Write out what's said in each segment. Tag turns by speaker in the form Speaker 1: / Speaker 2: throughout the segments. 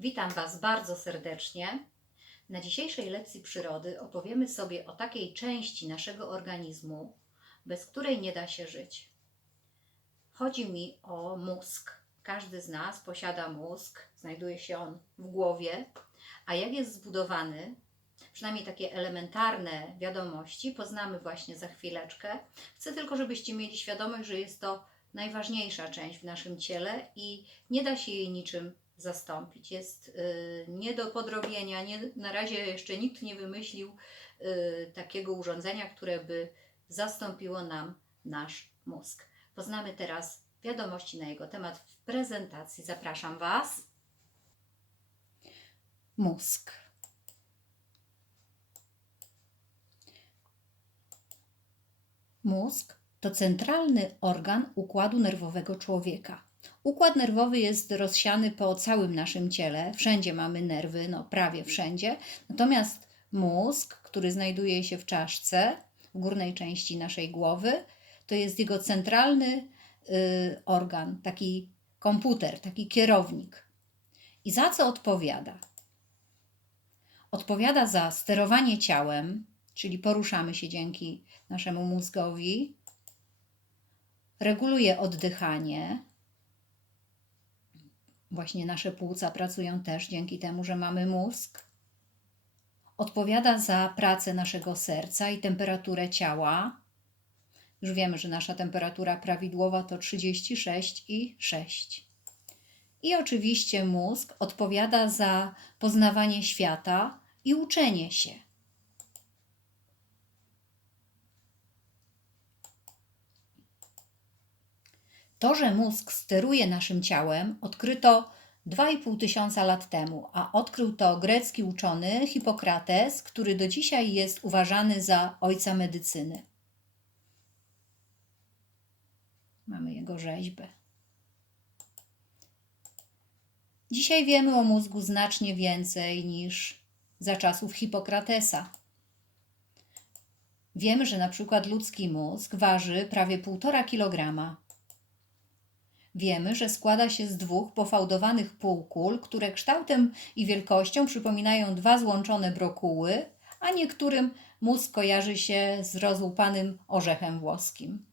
Speaker 1: Witam Was bardzo serdecznie. Na dzisiejszej lekcji przyrody opowiemy sobie o takiej części naszego organizmu, bez której nie da się żyć. Chodzi mi o mózg. Każdy z nas posiada mózg, znajduje się on w głowie, a jak jest zbudowany, przynajmniej takie elementarne wiadomości, poznamy właśnie za chwileczkę. Chcę tylko, żebyście mieli świadomość, że jest to najważniejsza część w naszym ciele i nie da się jej niczym zastąpić. Jest y, nie do podrobienia. Nie, na razie jeszcze nikt nie wymyślił y, takiego urządzenia, które by zastąpiło nam nasz mózg. Poznamy teraz wiadomości na jego temat w prezentacji. Zapraszam Was. Mózg. Mózg to centralny organ układu nerwowego człowieka. Układ nerwowy jest rozsiany po całym naszym ciele. Wszędzie mamy nerwy, no prawie wszędzie. Natomiast mózg, który znajduje się w czaszce, w górnej części naszej głowy, to jest jego centralny y, organ, taki komputer, taki kierownik. I za co odpowiada? Odpowiada za sterowanie ciałem, czyli poruszamy się dzięki naszemu mózgowi, reguluje oddychanie. Właśnie nasze płuca pracują też dzięki temu, że mamy mózg. Odpowiada za pracę naszego serca i temperaturę ciała. Już wiemy, że nasza temperatura prawidłowa to 36,6. I oczywiście mózg odpowiada za poznawanie świata i uczenie się. To, że mózg steruje naszym ciałem, odkryto 2,5 tysiąca lat temu, a odkrył to grecki uczony Hipokrates, który do dzisiaj jest uważany za ojca medycyny. Mamy jego rzeźbę. Dzisiaj wiemy o mózgu znacznie więcej niż za czasów Hipokratesa. Wiemy, że na przykład ludzki mózg waży prawie 1,5 kg. Wiemy, że składa się z dwóch pofałdowanych półkul, które kształtem i wielkością przypominają dwa złączone brokuły, a niektórym mózg kojarzy się z rozłupanym orzechem włoskim.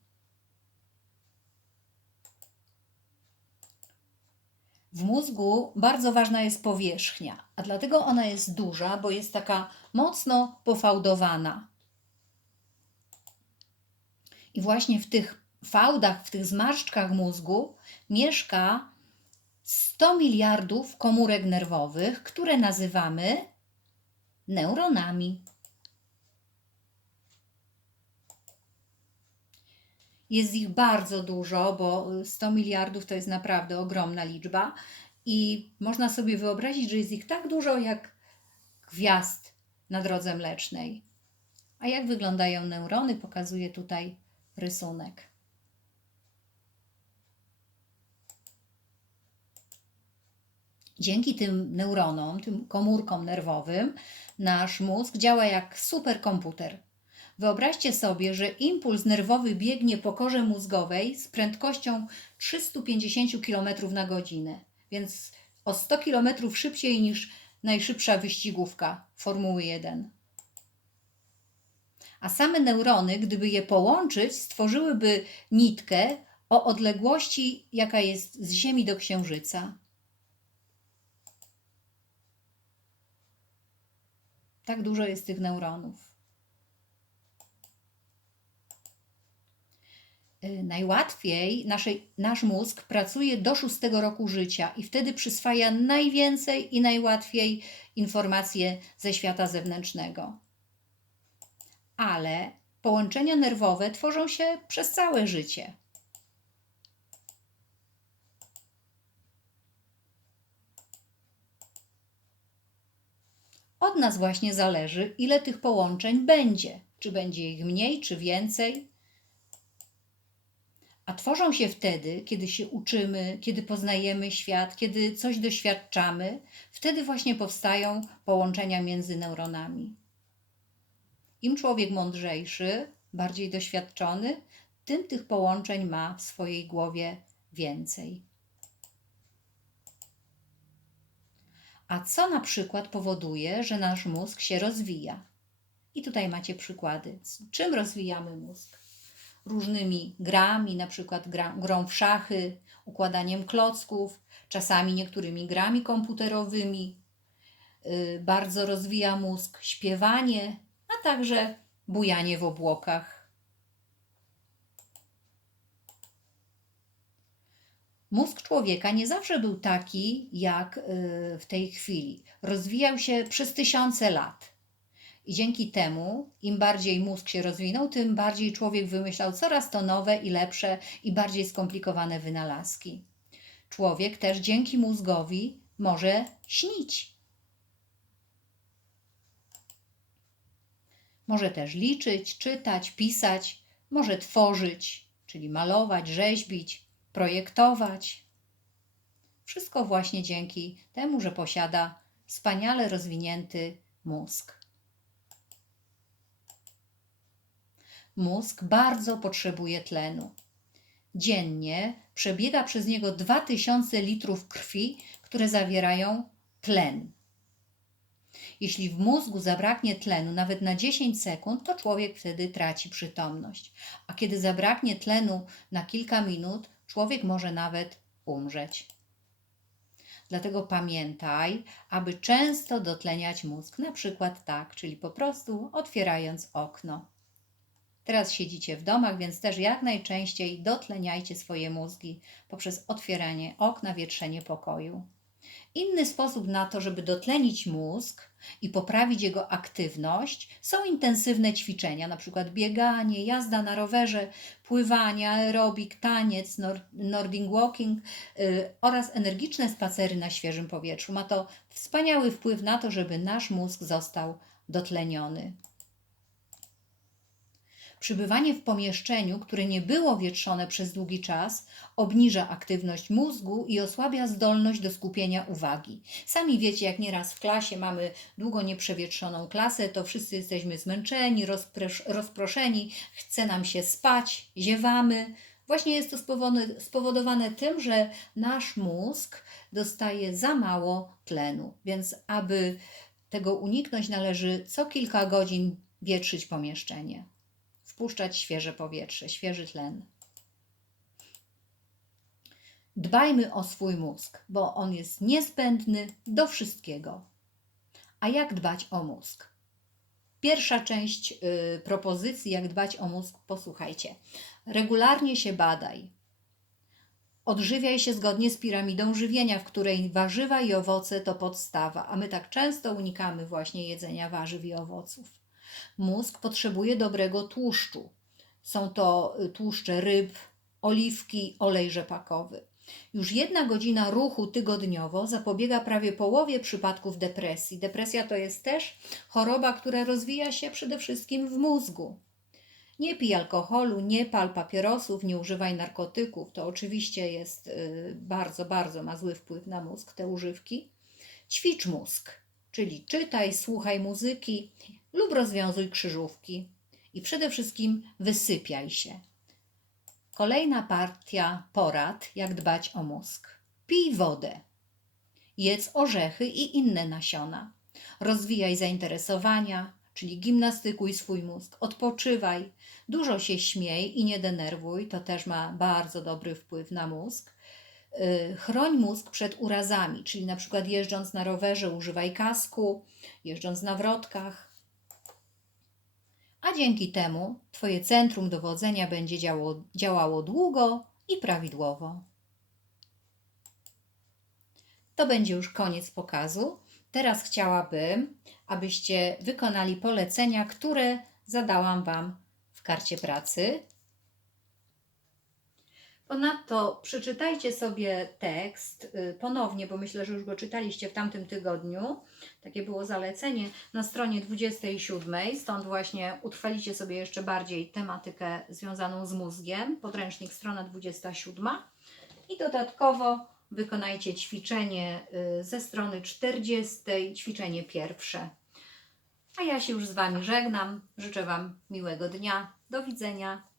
Speaker 1: W mózgu bardzo ważna jest powierzchnia, a dlatego ona jest duża, bo jest taka mocno pofałdowana. I właśnie w tych fałdach, w tych zmarszczkach mózgu mieszka 100 miliardów komórek nerwowych, które nazywamy neuronami. Jest ich bardzo dużo, bo 100 miliardów to jest naprawdę ogromna liczba i można sobie wyobrazić, że jest ich tak dużo jak gwiazd na drodze mlecznej. A jak wyglądają neurony, pokazuje tutaj rysunek. Dzięki tym neuronom, tym komórkom nerwowym, nasz mózg działa jak superkomputer. Wyobraźcie sobie, że impuls nerwowy biegnie po korze mózgowej z prędkością 350 km na godzinę, więc o 100 km szybciej niż najszybsza wyścigówka Formuły 1. A same neurony, gdyby je połączyć, stworzyłyby nitkę o odległości, jaka jest z Ziemi do Księżyca. Tak dużo jest tych neuronów. Y, Najłatwiej nasz mózg pracuje do szóstego roku życia i wtedy przyswaja najwięcej i najłatwiej informacje ze świata zewnętrznego. Ale połączenia nerwowe tworzą się przez całe życie. Od nas właśnie zależy, ile tych połączeń będzie. Czy będzie ich mniej, czy więcej. A tworzą się wtedy, kiedy się uczymy, kiedy poznajemy świat, kiedy coś doświadczamy, wtedy właśnie powstają połączenia między neuronami. Im człowiek mądrzejszy, bardziej doświadczony, tym tych połączeń ma w swojej głowie więcej. A co na przykład powoduje, że nasz mózg się rozwija? I tutaj macie przykłady. Czym rozwijamy mózg? Różnymi grami, na przykład grą w szachy, układaniem klocków, czasami niektórymi grami komputerowymi. Yy, bardzo rozwija mózg śpiewanie, a także bujanie w obłokach. Mózg człowieka nie zawsze był taki jak yy, w tej chwili. Rozwijał się przez tysiące lat. I dzięki temu, im bardziej mózg się rozwinął, tym bardziej człowiek wymyślał coraz to nowe i lepsze i bardziej skomplikowane wynalazki. Człowiek też dzięki mózgowi może śnić. Może też liczyć, czytać, pisać, może tworzyć, czyli malować, rzeźbić, projektować. Wszystko właśnie dzięki temu, że posiada wspaniale rozwinięty mózg. Mózg bardzo potrzebuje tlenu. Dziennie przebiega przez niego 2000 litrów krwi, które zawierają tlen. Jeśli w mózgu zabraknie tlenu nawet na 10 sekund, to człowiek wtedy traci przytomność. A kiedy zabraknie tlenu na kilka minut, człowiek może nawet umrzeć. Dlatego pamiętaj, aby często dotleniać mózg, na przykład tak, czyli po prostu otwierając okno. Teraz siedzicie w domach, więc też jak najczęściej dotleniajcie swoje mózgi poprzez otwieranie okna, wietrzenie pokoju. Inny sposób na to, żeby dotlenić mózg i poprawić jego aktywność, są intensywne ćwiczenia, przykład bieganie, jazda na rowerze, pływanie, aerobik, taniec, nordic walking yy, oraz energiczne spacery na świeżym powietrzu. Ma to wspaniały wpływ na to, żeby nasz mózg został dotleniony. Przybywanie w pomieszczeniu, które nie było wietrzone przez długi czas, obniża aktywność mózgu i osłabia zdolność do skupienia uwagi. Sami wiecie, jak nieraz w klasie mamy długo nieprzewietrzoną klasę, to wszyscy jesteśmy zmęczeni, rozproszeni, chce nam się spać, ziewamy. Właśnie jest to spowodowane tym, że nasz mózg dostaje za mało tlenu, więc aby tego uniknąć, należy co kilka godzin wietrzyć pomieszczenie wpuszczać świeże powietrze, świeży tlen. Dbajmy o swój mózg, bo on jest niezbędny do wszystkiego. A jak dbać o mózg? Pierwsza część y, propozycji, jak dbać o mózg, posłuchajcie. Regularnie się badaj. Odżywiaj się zgodnie z piramidą żywienia, w której warzywa i owoce to podstawa, a my tak często unikamy właśnie jedzenia warzyw i owoców. Mózg potrzebuje dobrego tłuszczu. Są to y, tłuszcze ryb, oliwki, olej rzepakowy. Już jedna godzina ruchu tygodniowo zapobiega prawie połowie przypadków depresji. Depresja to jest też choroba, która rozwija się przede wszystkim w mózgu. Nie pij alkoholu, nie pal papierosów, nie używaj narkotyków. To oczywiście jest y, bardzo, bardzo ma zły wpływ na mózg, te używki. Ćwicz mózg, czyli czytaj, słuchaj muzyki, lub rozwiązuj krzyżówki. I przede wszystkim wysypiaj się. Kolejna partia porad, jak dbać o mózg. Pij wodę. Jedz orzechy i inne nasiona. Rozwijaj zainteresowania, czyli gimnastykuj swój mózg. Odpoczywaj. Dużo się śmiej i nie denerwuj, to też ma bardzo dobry wpływ na mózg. Y, chroń mózg przed urazami, czyli na przykład jeżdżąc na rowerze używaj kasku, jeżdżąc na wrotkach, a dzięki temu Twoje centrum dowodzenia będzie działało, działało długo i prawidłowo. To będzie już koniec pokazu. Teraz chciałabym, abyście wykonali polecenia, które zadałam Wam w karcie pracy. Ponadto przeczytajcie sobie tekst y, ponownie, bo myślę, że już go czytaliście w tamtym tygodniu. Takie było zalecenie na stronie 27. Stąd właśnie utrwalicie sobie jeszcze bardziej tematykę związaną z mózgiem. Podręcznik strona 27. I dodatkowo wykonajcie ćwiczenie y, ze strony 40, ćwiczenie pierwsze. A ja się już z Wami żegnam. Życzę Wam miłego dnia. Do widzenia.